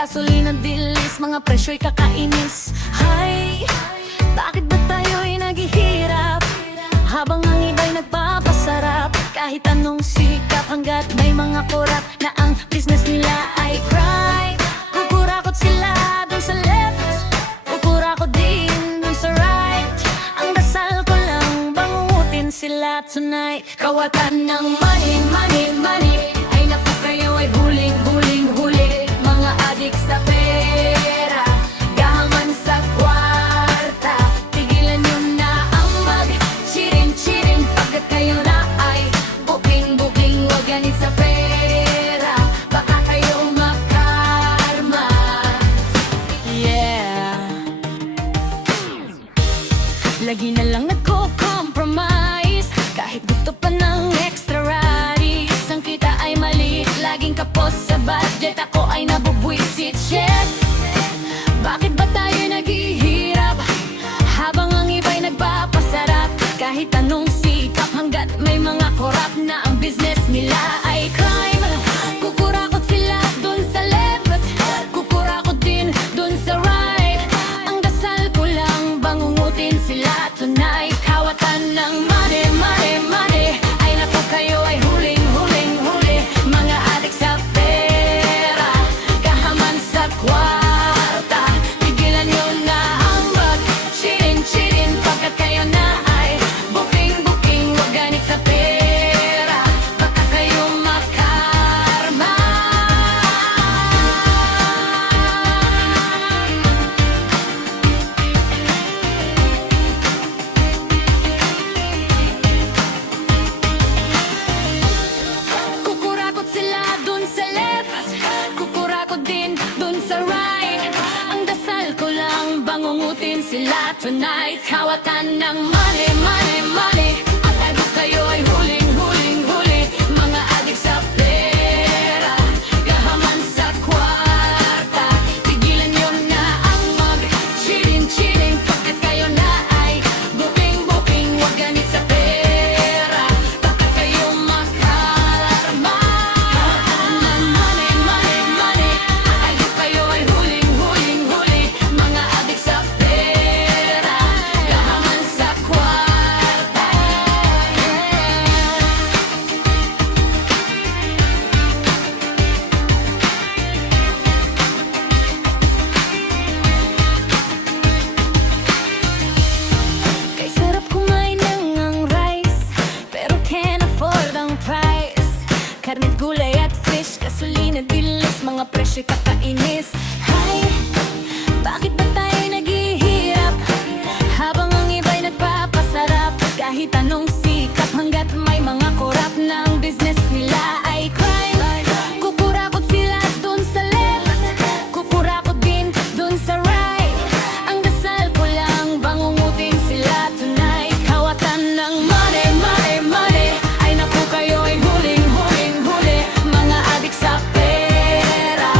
gasolina, dilis, mga presyo'y kakainis. Hay, bakit ba tayo'y naghihirap habang ang iba'y nagpapasarap? Kahit anong sikap hanggat may mga korap na ang business nila ay crime. Kukurakot sila dun sa left, kukurakot din dun sa right. Ang dasal ko lang bangungutin sila tonight. Kawatan ng money, money, money, ay naku kayo ay huling, huling, huli. Mga adik sa pera, gahaman sa kwarta. Tigilan nyo na ang mag-chirin-chirin pagkat kayo na ay booking-booking. Huwag ganit sa pera, baka kayo makarma. Yeah, lagi na lang nagko-compromise kahit gusto pa ng extra rice. Ang kita ay maliit, laging kapos sa budget. Ako ay nabubwisit, shit. Bakit ba tayo naghihirap habang ang iba'y nagpapasarap? Kahit anong sikap hanggat may mga korap na ang business nila ay crime. Kukurakot sila dun sa left, kukurakot din dun sa right. Ang dasal ko lang bangungutin sila tonight. Kawatan ng money, money, money, ay naku kayo ay huling, huling, huli. Mga adik sa pera, gahaman sa kwarta. Tigilan nyo na ang mag-chirin-chirin pagkat kayo na ay booking-booking. Huwag ganit sa pera, baka kayo makarma. Kukurakot sila dun sa left, kukurakot din dun sa right. Ang dasal ko lang bangungutin sila tonight. Kawatan ng money, money, money, at agad kayo ay huling, huling, huli. Mga adik sa pera, gahaman sa kwarta. Tigilan nyo na ang mag-chirin-chirin pagkat kayo na ay booking-booking. Huwag ganit sa pera, baka kayo makarma. Kawatan ng money, money, money, at agad kayo ay huling, huling, huli. Mga adik sa pera, gahaman sa kwarta. Kay sarap kumain ng ang rice, pero can't afford ang price. Karne't gulay at fish, gasolina, dilis, mga presyo kakainis. Hay, bakit ba tayo naghihirap habang ang iba'y nagpapasarap? Kahit anong sikap hanggat may mga korap na ang business nila ay crime. Kukurakot sila dun sa left, kukurakot din dun sa right. Ang dasal ko lang bangungutin sila tonight. Kawatan ng money, money, money, ay naku kayo ay huling, huling, huli. Mga adik sa pera,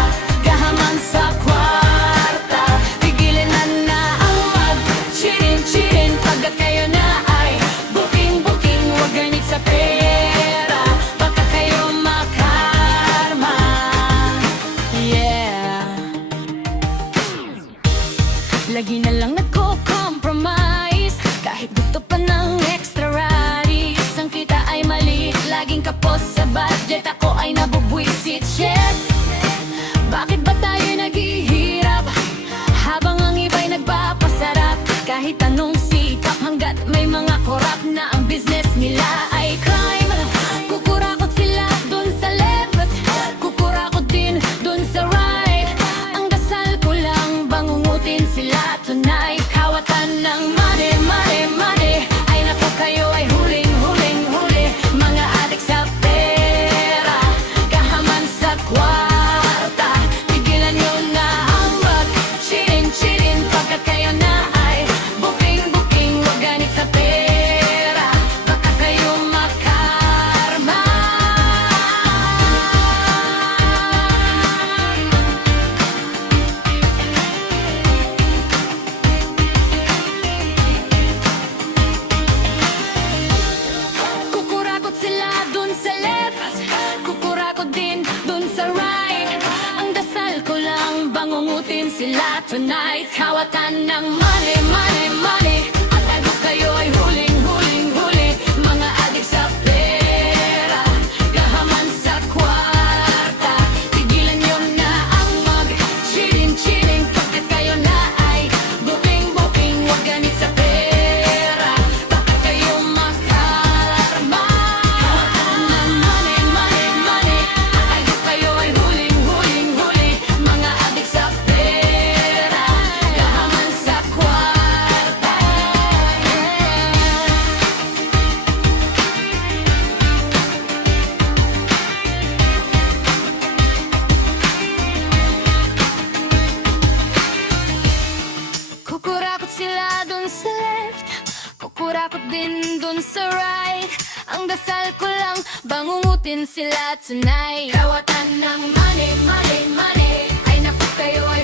gahaman sa kwarta. Tigilan na ang mag-chirin-chirin pagkat kayo na ay booking-booking. Huwag ganit sa pera, baka kayo makarma. Yeah, lagi na lang nagko-compromise kahit gusto pa ng extra rice. Ang kita ay maliit, laging kapos sa budget. Ako ay nabubwisit, shit. Bakit ba tayo naghihirap habang ang iba'y nagpapasarap? Kahit anong sikap hanggat may mga korap na ang business nila ay crime. Kukurakot sila dun sa left, kukurakot din dun sa right. Ang dasal ko lang bangungutin sila tonight. Kawatan ng money, money, money, ay naku kayo ay huling, huling, huli. Mga adik sa pera, tonight. Kawatan ng money, money, money. At ano kayo ay huling, huling, huli. Mga adik sa pera, gahaman sa kwarta. Tigilan nyo na ang mag-chilling, chilling. Pagkat kayo na ay booking, booking. Huwag ganit sa pera, baka kayo makalarma. Kawatan ng money, money, money. At ano kayo ay huling, huling, huli. Mga adik sa pera, gahaman sa kwarta. Kukurakot sila dun sa left, kukurakot din dun sa right. Ang dasal ko lang, bangungutin sila tonight. Kawatan ng money, money, money. Ay naku kayo ay